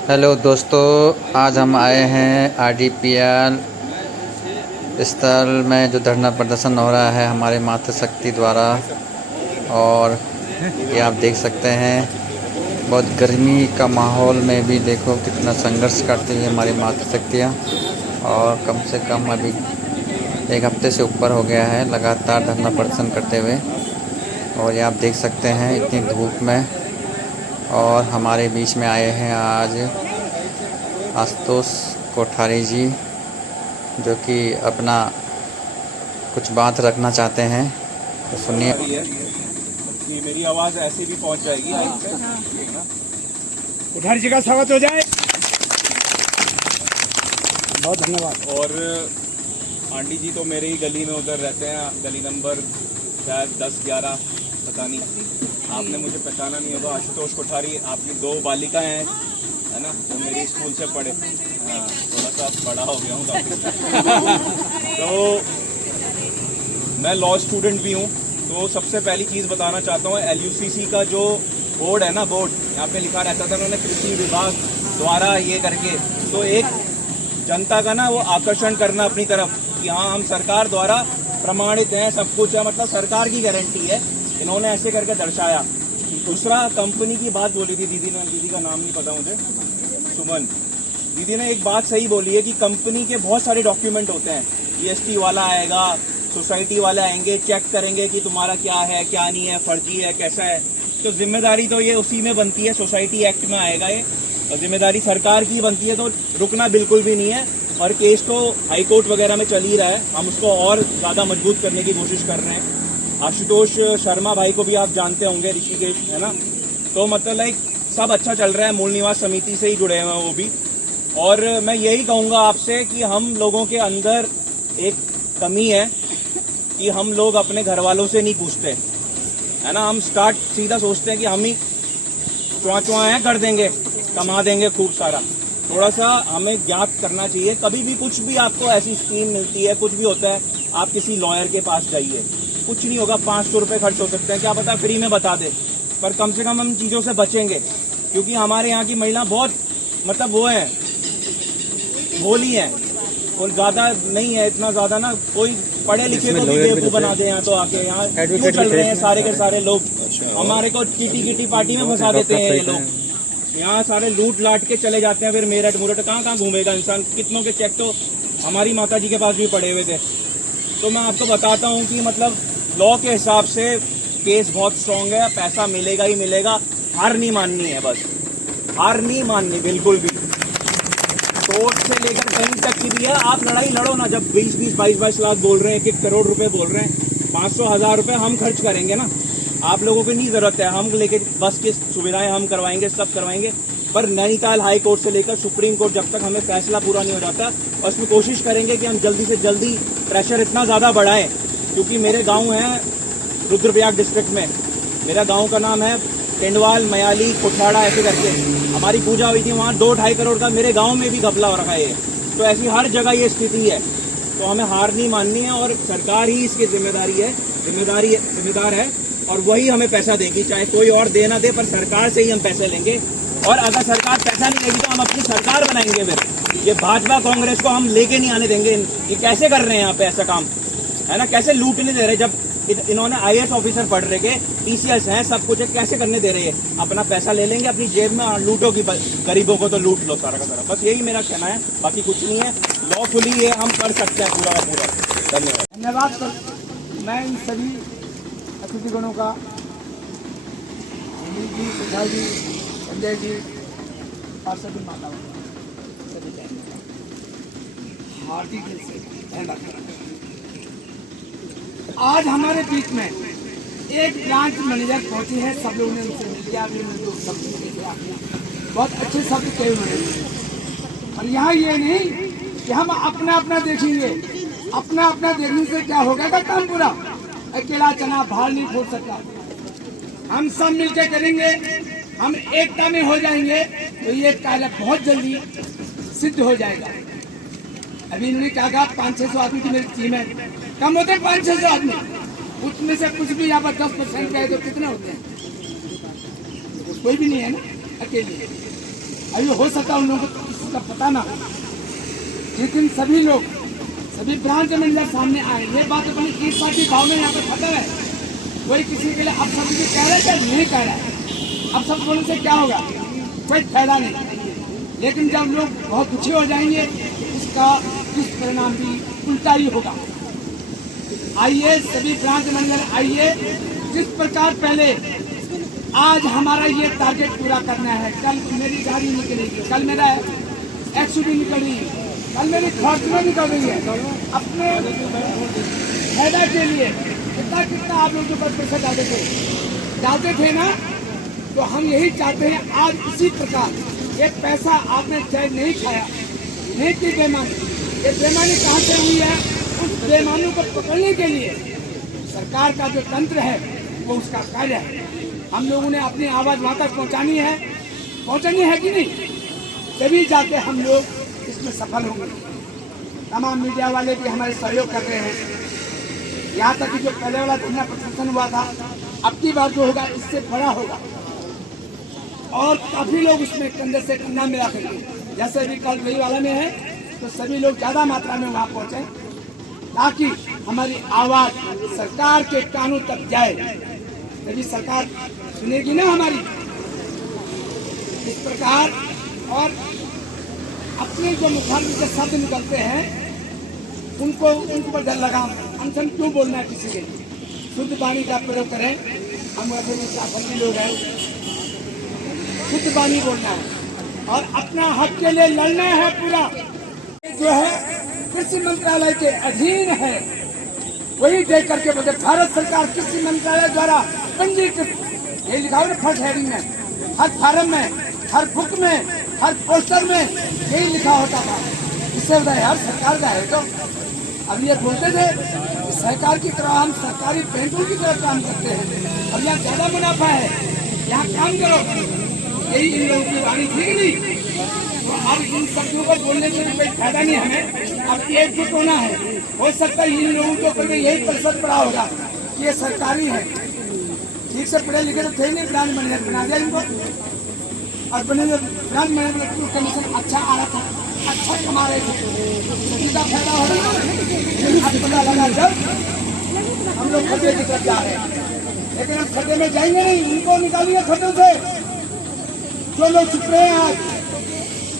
Hello दोस्तों, आज हम आए हैं आरडीपीएल स्थल में जो धरना प्रदर्शन हो रहा है हमारे मातृशक्ति द्वारा। और ये आप देख सकते हैं, बहुत गर्मी का माहौल में भी देखो कितना संघर्ष करती है हमारी मातृशक्तियाँ। और कम से कम अभी 1 हफ्ते से ऊपर हो गया है लगातार धरना प्रदर्शन करते हुए। और ये आप देख सकते हैं इतनी धूप में। और हमारे बीच में आए हैं आज आशुतोष कोठारी जी, जो कि अपना कुछ बात रखना चाहते हैं, तो सुनिए। मेरी आवाज़ ऐसे भी पहुंच जाएगी। कोठारी जी का स्वागत हो जाए। बहुत धन्यवाद। और आंटी जी तो मेरे ही गली में उधर रहते हैं, गली नंबर शायद 10-11, पता नहीं, आपने मुझे पहचाना नहीं होगा। आशुतोष कोठारी, आपकी 2 बालिकाएं हैं, है ना, जो मेरी स्कूल से पढ़े। हाँ, थोड़ा सा बड़ा हो गया हूँ काफी। तो मैं लॉ स्टूडेंट भी हूँ। तो सबसे पहली चीज़ बताना चाहता हूँ, LUCC का जो बोर्ड है ना, बोर्ड यहाँ पे लिखा रहता था उन्होंने कृषि विभाग द्वारा ये करके, तो एक जनता का ना वो आकर्षण करना अपनी तरफ कि हाँ हम सरकार द्वारा प्रमाणित हैं, सब कुछ है, मतलब सरकार की गारंटी है, इन्होंने ऐसे करके दर्शाया। दूसरा, कंपनी की बात बोली थी दीदी ने, दीदी का नाम नहीं पता मुझे, सुमन दीदी ने एक बात सही बोली है कि कंपनी के बहुत सारे डॉक्यूमेंट होते हैं। GST वाला आएगा, सोसाइटी वाले आएंगे, चेक करेंगे कि तुम्हारा क्या है क्या नहीं है, फर्जी है कैसा है। तो जिम्मेदारी तो ये उसी में बनती है, सोसाइटी एक्ट में आएगा ये, और जिम्मेदारी सरकार की बनती है। तो रुकना बिल्कुल भी नहीं है। और केस तो हाई कोर्ट वगैरह में चल ही रहा है, हम उसको और ज़्यादा मजबूत करने की कोशिश कर रहे हैं। आशुतोष शर्मा भाई को भी आप जानते होंगे, ऋषिकेश, है ना। तो मतलब लाइक सब अच्छा चल रहा है, मूल निवास समिति से ही जुड़े हुए हैं वो भी। और मैं यही कहूँगा आपसे कि हम लोगों के अंदर एक कमी है कि हम लोग अपने घर वालों से नहीं पूछते, है ना। हम सीधा सोचते हैं कि हम ही चुआ कर देंगे, कमा देंगे खूब सारा। थोड़ा सा हमें ज्ञात करना चाहिए। कभी भी कुछ भी आपको ऐसी स्कीम मिलती है, कुछ भी होता है, आप किसी लॉयर के पास जाइए, कुछ नहीं होगा, 500 रुपये खर्च हो सकते हैं, क्या पता फ्री में बता दे, पर कम से कम हम चीज़ों से बचेंगे। क्योंकि हमारे यहाँ की महिला बहुत मतलब वो है, भोली है, और ज़्यादा नहीं है, इतना ज़्यादा ना, कोई पढ़े लिखे को भी बेवकूफ़ बना दे। यहाँ तो आके यहाँ क्यों चल रहे हैं सारे के सारे लोग, हमारे को किटी पार्टी में फंसा देते हैं ये लोग। यहाँ सारे लूट लाट के चले जाते हैं, फिर मेरठ मुरठ कहाँ घूमेगा इंसान। कितनों के चेक तो हमारी माता जी के पास भी पड़े हुए थे। तो मैं आपको बताता हूँ कि मतलब लॉ के हिसाब से केस बहुत स्ट्रॉन्ग है, पैसा मिलेगा ही मिलेगा। हार नहीं माननी है, बस हार नहीं माननी बिल्कुल भी। कोर्ट से लेकर कहीं तक की भी है, आप लड़ाई लड़ो ना। जब 20-20, 22-22 लाख बोल रहे हैं, 1 करोड़ रुपए बोल रहे हैं, 500,000 रुपये हम खर्च करेंगे ना। आप लोगों को नहीं ज़रूरत है, हम लेके बस की सुविधाएं हम करवाएंगे, सब करवाएंगे। पर नैनीताल हाई कोर्ट से लेकर सुप्रीम कोर्ट, जब तक हमें फैसला पूरा नहीं हो जाता, और उसमें कोशिश करेंगे कि हम जल्दी से जल्दी प्रेशर इतना ज़्यादा बढ़ाएं। क्योंकि मेरे गांव है रुद्रप्रयाग डिस्ट्रिक्ट में, मेरा गांव का नाम है टेंडवाल, मयाली, कोठाड़ा, ऐसे करके हमारी पूजा हुई थी वहाँ। 2-2.5 करोड़ का मेरे गांव में भी घपला हो रखा है। तो ऐसी हर जगह ये स्थिति है। तो हमें हार नहीं माननी है, और सरकार ही इसकी जिम्मेदार है, और वही हमें पैसा देगी, चाहे कोई और दे ना दे, पर सरकार से ही हम पैसे लेंगे। और अगर सरकार पैसा नहीं देगी तो हम अपनी सरकार बनाएंगे। फिर ये भाजपा कांग्रेस को हम लेके नहीं आने देंगे। ये कैसे कर रहे हैं यहाँ पे ऐसा काम, है ना, कैसे लूटने दे रहे। जब इन्होंने IAS ऑफिसर पढ़ रहे के, TCS हैं, सब कुछ है, कैसे करने दे रहे हैं। अपना पैसा ले लेंगे अपनी जेब में, लूटो की गरीबों को तो लूट लो सारा का सारा। बस यही मेरा कहना है, बाकी कुछ नहीं है। लॉफुली ये हम कर सकते हैं पूरा का पूरा। धन्यवाद सर। मैं इन सभी अतिथिगणों का, अनिल जी, सुधा जी, संजय जी और सभी माताओं का सभी हार्दिक दिल से धन्यवाद करता हूं। आज हमारे बीच में एक ब्रांच मैनेजर पहुंची है, सब लोगों ने उनसे मिल किया, बहुत अच्छे शब्द कहे उन्होंने। और यहाँ ये नहीं कि हम अपना अपना देखेंगे, अपना अपना देखने से क्या होगा का काम पूरा। अकेला चना भाल नहीं फोड़ सकता। हम सब मिलकर करेंगे, हम एकता में हो जाएंगे तो ये कार्य बहुत जल्दी सिद्ध हो जाएगा। अभी इन्होंने कहा 500-600 आदमी की मेरी टीम है, कम होते हैं 500-600 आदमी, उसमें से कुछ भी यहाँ पर 10% गए तो कितने होते हैं? कोई भी नहीं है ना, अकेले। अभी हो सकता है उन लोगों को किसी का पता ना हो, लेकिन सभी लोग, सभी ब्रांच मैनेजर सामने आए। ये बात अपनी इस पार्टी भाव में यहाँ पर खत्म है। कोई किसी के लिए अब सब कुछ कह रहा है क्या नहीं कह रहा है। अब सब बोलने से क्या होगा, कोई फायदा नहीं। लेकिन जब लोग बहुत दुखी हो जाएंगे इसका दुष्परिणाम भी उल्टा ही होगा। आइए सभी ब्रांच मैनेजर आइए, जिस प्रकार पहले आज हमारा ये टारगेट पूरा करना है। कल मेरी गाड़ी निकलेगी, कल मेरा एक्सयूवी निकल रही है, कल मेरी फॉर्च्यूनर निकल रही है। अपने फायदा के लिए कितना कितना आप लोग जो पैसा डालते थे ना, तो हम यही चाहते हैं आज इसी प्रकार एक पैसा आपने चैन नहीं खाया, नहीं की बेईमानी। ये बेईमानी कहाँ से हुई है, उस बेईमानों को पकड़ने के लिए सरकार का जो तंत्र है वो उसका कार्य है। हम लोगों ने अपनी आवाज़ वहाँ तक पहुँचानी है कि नहीं, तभी जाके हम लोग इसमें सफल होंगे। तमाम मीडिया वाले भी हमारे सहयोग कर रहे हैं। यहाँ तक कि जो पहले वाला धरना प्रदर्शन हुआ था, अब की बार जो होगा इससे बड़ा होगा और काफ़ी लोग उसमें कंधे से कंधा मिला करेंगे। जैसे भी कल रही वाला में है तो सभी लोग ज़्यादा मात्रा में वहाँ पहुँचे ताकि हमारी आवाज़ सरकार के कानों तक जाए। तभी सरकार सुनेगी ना हमारी। इस प्रकार और अपने जो मुखाग्नि के शब्द निकलते हैं उनको पर डर लगा अनशन क्यों बोलना है किसी के लिए। शुद्ध वाणी का प्रयोग करें। हम शासन लोग हैं, शुद्ध वाणी बोलना है और अपना हक के लिए लड़ना है। पूरा जो है कृषि मंत्रालय के अधीन है, वही देख करके बोलते भारत सरकार कृषि मंत्रालय द्वारा पंजीकृत, ये लिखा हुआ फर्स्ट हेडिंग में, हर फार्म में, हर बुक में, हर पोस्टर में यही लिखा होता था। इससे होता है यार सरकार का है। तो अब ये बोलते थे कि सरकार की तरह हम सरकारी बैंकों की तरह काम करते हैं, अब यहाँ ज्यादा मुनाफा है, यहाँ काम करो। यही इन लोगों की वाणी थी कि नहीं। तो अब इन शब्दों को बोलने से कोई फायदा नहीं, हमें अब एकजुट होना है। हो सकता है इन लोगों को करके यही परिषद पड़ा होगा कि ये सरकारी है, ठीक से पढ़े लिखे तो थे नहीं, ब्रांच मैनेजर बना दिया इनको और बने ब्रांच मैनेजर कमीशन अच्छा आ रहा था, अच्छा कमा रहे थे, सभी का फायदा हो रहा है। अब पता लगा जब हम लोग खड्डे की तरफ जा रहे हैं, लेकिन हम खड्डे में जाएंगे नहीं, उनको निकालिए खड्डों से। जो लोग छुप रहे हैं आज